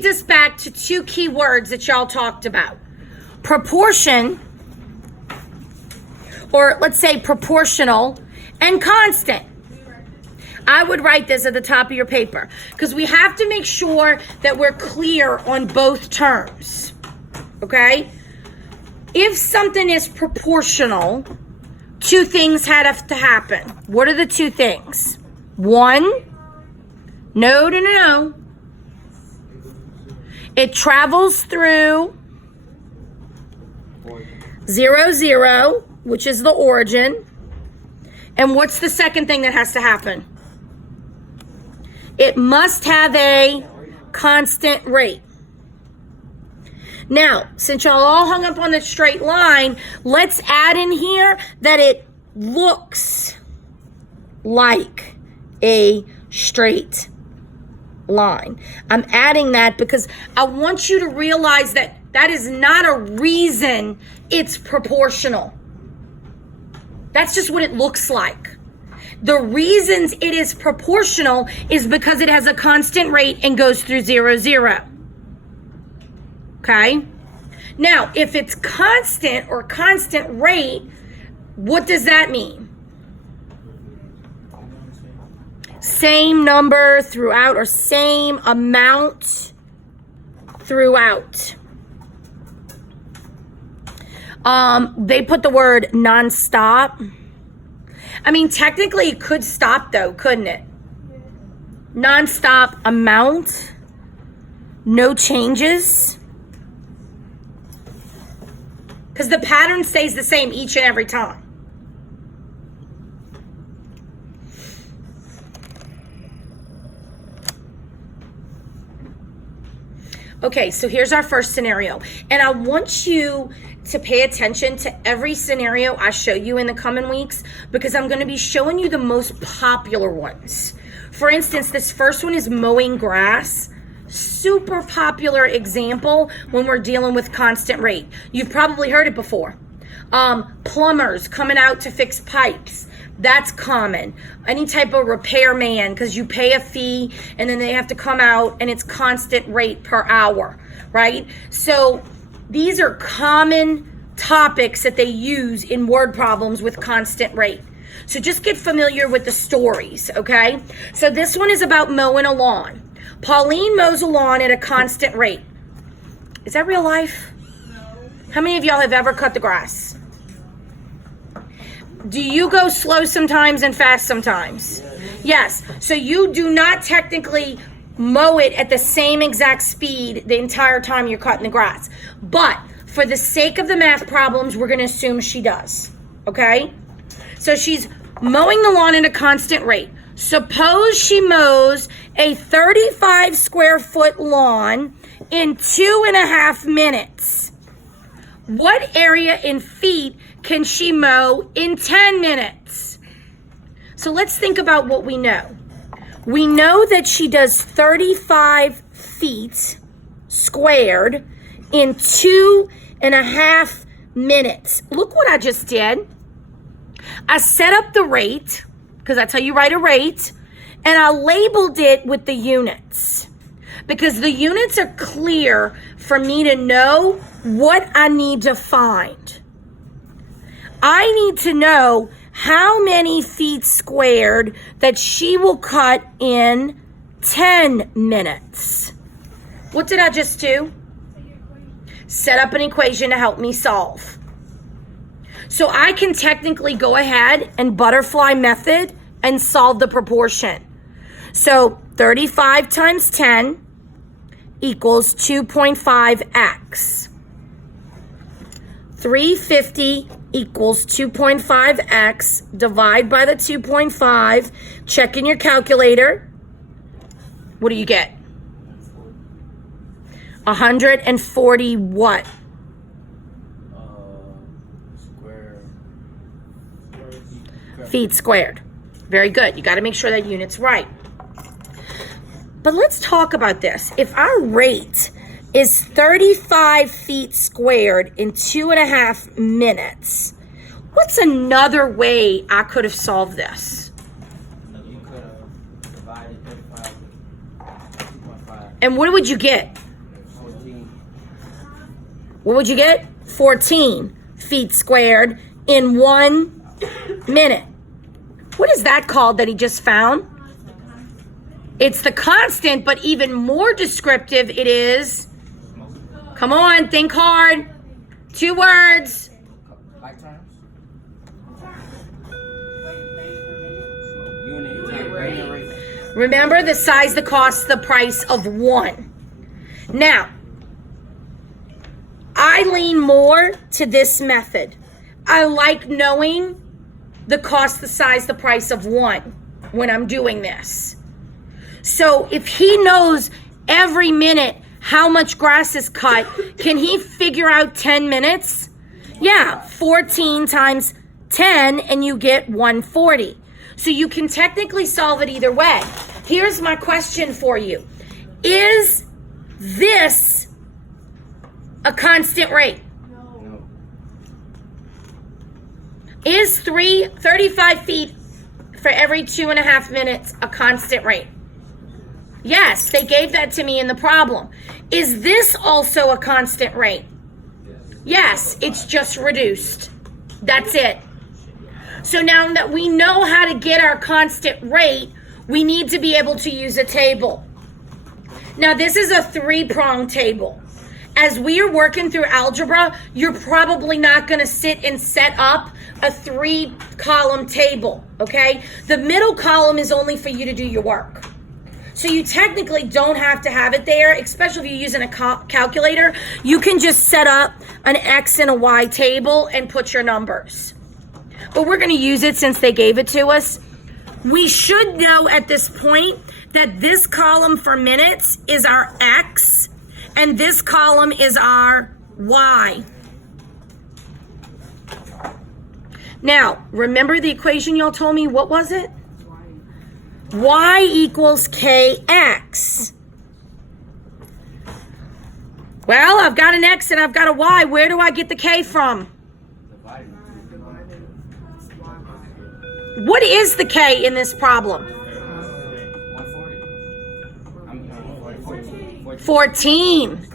leads us back to two key words that y'all talked about. Proportion, or let's say proportional, and constant. I would write this at the top of your paper because we have to make sure that we're clear on both terms, okay? If something is proportional, two things have to happen. What are the two things? One, no. It travels through 0, 0, which is the origin. And what's the second thing that has to happen? It must have a constant rate. Now, since y'all all hung up on the straight line, let's add in here that it looks like a straight line. I'm adding that because I want you to realize that that is not a reason it's proportional. That's just what it looks like. The reasons it is proportional is because it has a constant rate and goes through 0, 0. Okay? Now, if it's constant or constant rate, what does that mean? Same number throughout or same amount throughout. They put the word nonstop. I mean, technically it could stop though, couldn't it? Nonstop amount, no changes. Because the pattern stays the same each and every time. Okay, so here's our first scenario. And I want you to pay attention to every scenario I show you in the coming weeks because I'm going to be showing you the most popular ones. For instance, this first one is mowing grass. Super popular example when we're dealing with constant rate. You've probably heard it before. Plumbers coming out to fix pipes. That's common. Any type of repairman, because you pay a fee and then they have to come out and it's constant rate per hour, right? So these are common topics that they use in word problems with constant rate. So just get familiar with the stories, okay? So this one is about mowing a lawn. Pauline mows a lawn at a constant rate. Is that real life? No. How many of y'all have ever cut the grass? Do you go slow sometimes and fast sometimes? Yes. So you do not technically mow it at the same exact speed the entire time you're cutting the grass. But for the sake of the math problems, we're going to assume she does. Okay? So she's mowing the lawn at a constant rate. Suppose she mows a 35 square foot lawn in 2.5 minutes. What area in feet can she mow in 10 minutes? So let's think about what we know. We know that she does 35 feet squared in 2.5 minutes. Look what I just did. I set up the rate, because that's how you write a rate, and I labeled it with the units. Because the units are clear for me to know what I need to find. I need to know how many feet squared that she will cut in 10 minutes. What did I just do? Set up an equation to help me solve. So I can technically go ahead and butterfly method and solve the proportion. So 35 times 10 equals 2.5x. 350 equals 2.5x. Divide by the 2.5. Check in your calculator. What do you get? 140 what? Feet squared. Very good. You got to make sure that unit's right. But let's talk about this. If our rate is 35 feet squared in 2.5 minutes, what's another way I could have solved this? You could have divided 35 with 2.5. And what would you get? what would you get? 14 feet squared in 1 minute. What is that called that he just found? It's the constant, but even more descriptive it is. Come on, think hard. 2 words. Like terms? Remember the size, the cost, the price of 1. Now, I lean more to this method. I like knowing the cost, the size, the price of 1 when I'm doing this. So if he knows every minute how much grass is cut, can he figure out 10 minutes? Yeah, 14 times 10 and you get 140. So you can technically solve it either way. Here's my question for you. Is this a constant rate? No. Is 35 feet for every 2.5 minutes a constant rate? Yes, they gave that to me in the problem. Is this also a constant rate? Yes, it's just reduced. That's it. So now that we know how to get our constant rate, we need to be able to use a table. Now this is a 3-pronged table. As we are working through algebra, you're probably not going to sit and set up a 3-column table, okay? The middle column is only for you to do your work. So you technically don't have to have it there, especially if you're using a calculator. You can just set up an X and a Y table and put your numbers. But we're going to use it since they gave it to us. We should know at this point that this column for minutes is our X and this column is our Y. Now, remember the equation y'all told me? What was it? Y equals KX. Well, I've got an X and I've got a Y. Where do I get the K from? What is the K in this problem? 140. 14.